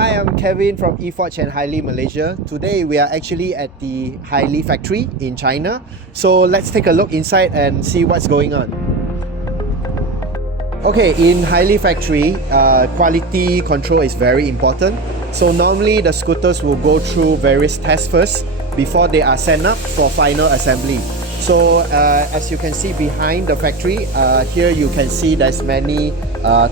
Hi, I'm Kevin from EFORGE and Hiley Malaysia. Today we are actually at the Hiley factory in China. So let's take a look inside and see what's going on. Okay, in Hiley factory, quality control is very important. So normally the scooters will go through various tests first before they are sent up for final assembly. So as you can see behind the factory, here you can see there's many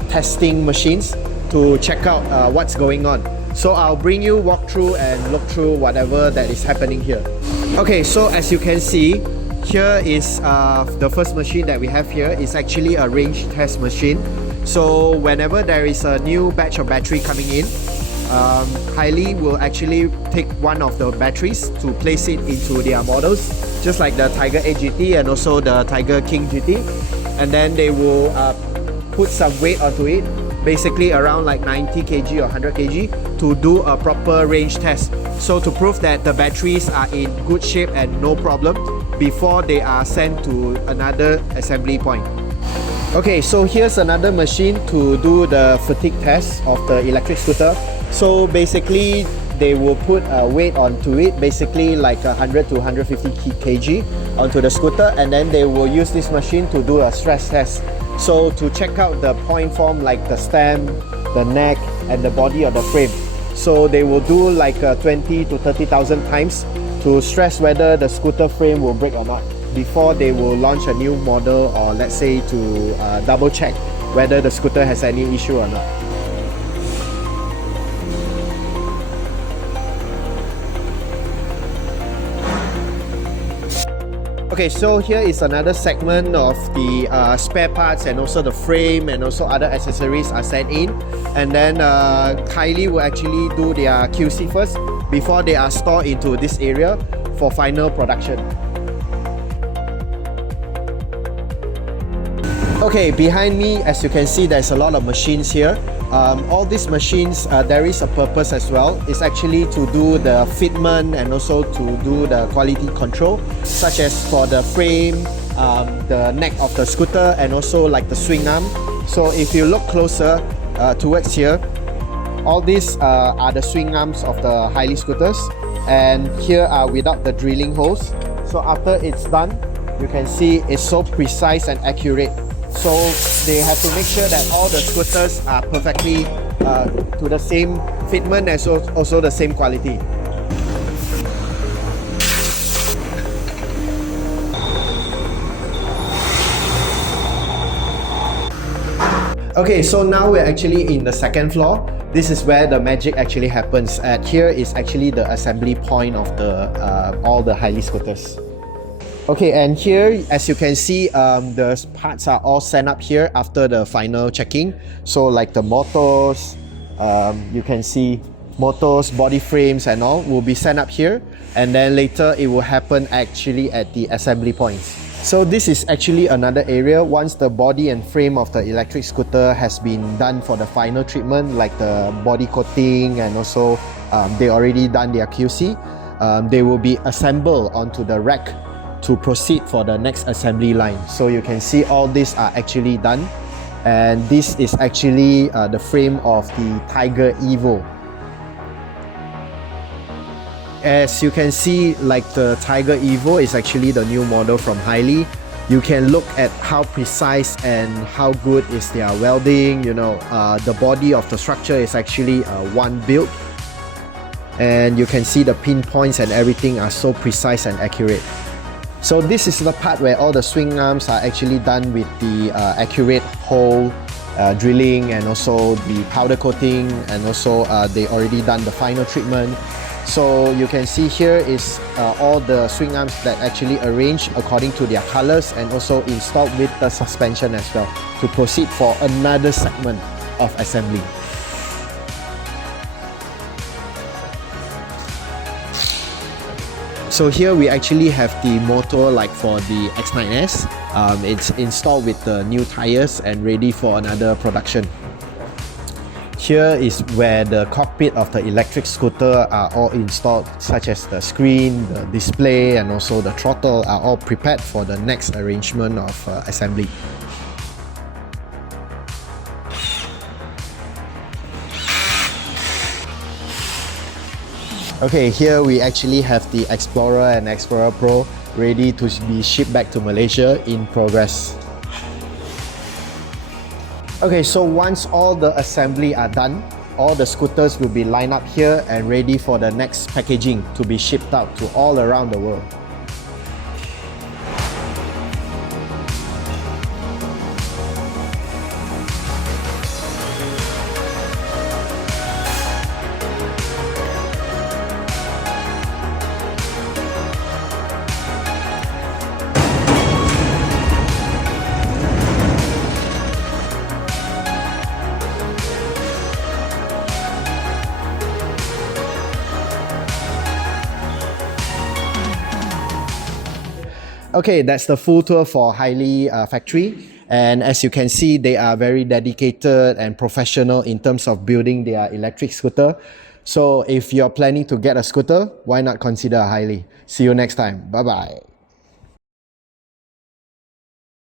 testing machines to check out what's going on. So I'll bring you walk through and look through whatever that is happening here. Okay, so as you can see, here is the first machine that we have here is actually a range test machine. So whenever there is a new batch of battery coming in, Hiley will actually take one of the batteries to place it into their models, just like the Tiger 8 GT and also the Tiger King GT, and then they will put some weight onto it, basically around like 90 kg or 100 kg, to do a proper range test. So to prove that the batteries are in good shape and no problem before they are sent to another assembly point. Okay, so here's another machine to do the fatigue test of the electric scooter. So basically they will put a weight onto it, basically like 100 to 150 kg onto the scooter, and then they will use this machine to do a stress test. So to check out the point form like the stem, the neck and the body of the frame. So they will do like 20 to 30,000 times to stress whether the scooter frame will break or not before they will launch a new model, or let's say to double check whether the scooter has any issue or not. Okay, so here is another segment of the spare parts and also the frame and also other accessories are sent in, and then Hiley will actually do their QC first before they are stored into this area for final production. Okay, behind me, as you can see, there's a lot of machines here. All these machines, there is a purpose as well. It's actually to do the fitment and also to do the quality control, such as for the frame, the neck of the scooter, and also like the swing arm. So if you look closer towards here, all these are the swing arms of the Hiley scooters, and here are without the drilling holes. So after it's done, you can see it's so precise and accurate. So they have to make sure that all the scooters are perfectly to the same fitment and also the same quality. Okay, so now we're actually in the second floor. This is where the magic actually happens. And here is actually the assembly point of the all the Hiley scooters. Okay, and here, as you can see, the parts are all sent up here after the final checking. So like the motors, you can see motors, body frames and all will be sent up here, and then later it will happen actually at the assembly points. So this is actually another area. Once the body and frame of the electric scooter has been done for the final treatment, like the body coating, and also they already done their QC, they will be assembled onto the rack to proceed for the next assembly line. So you can see all these are actually done, and this is actually the frame of the Tiger EVO. As you can see, like the Tiger EVO is actually the new model from Hiley. You can look at how precise and how good is their welding. You know, the body of the structure is actually one build, and you can see the pinpoints and everything are so precise and accurate. So this is the part where all the swing arms are actually done with the accurate hole drilling and also the powder coating, and also they already done the final treatment. So you can see here is all the swing arms that actually arranged according to their colors and also installed with the suspension as well to proceed for another segment of assembly. So here we actually have the motor like for the X9S. It's installed with the new tires and ready for another production. Here is where the cockpit of the electric scooter are all installed, such as the screen, the display and also the throttle are all prepared for the next arrangement of assembly. Okay, here we actually have the Explorer and Explorer Pro ready to be shipped back to Malaysia in progress. Okay, so once all the assembly are done, all the scooters will be lined up here and ready for the next packaging to be shipped out to all around the world. Okay, that's the full tour for Hiley factory, and as you can see, they are very dedicated and professional in terms of building their electric scooter. So if you're planning to get a scooter, why not consider a Hiley? See you next time. Bye bye.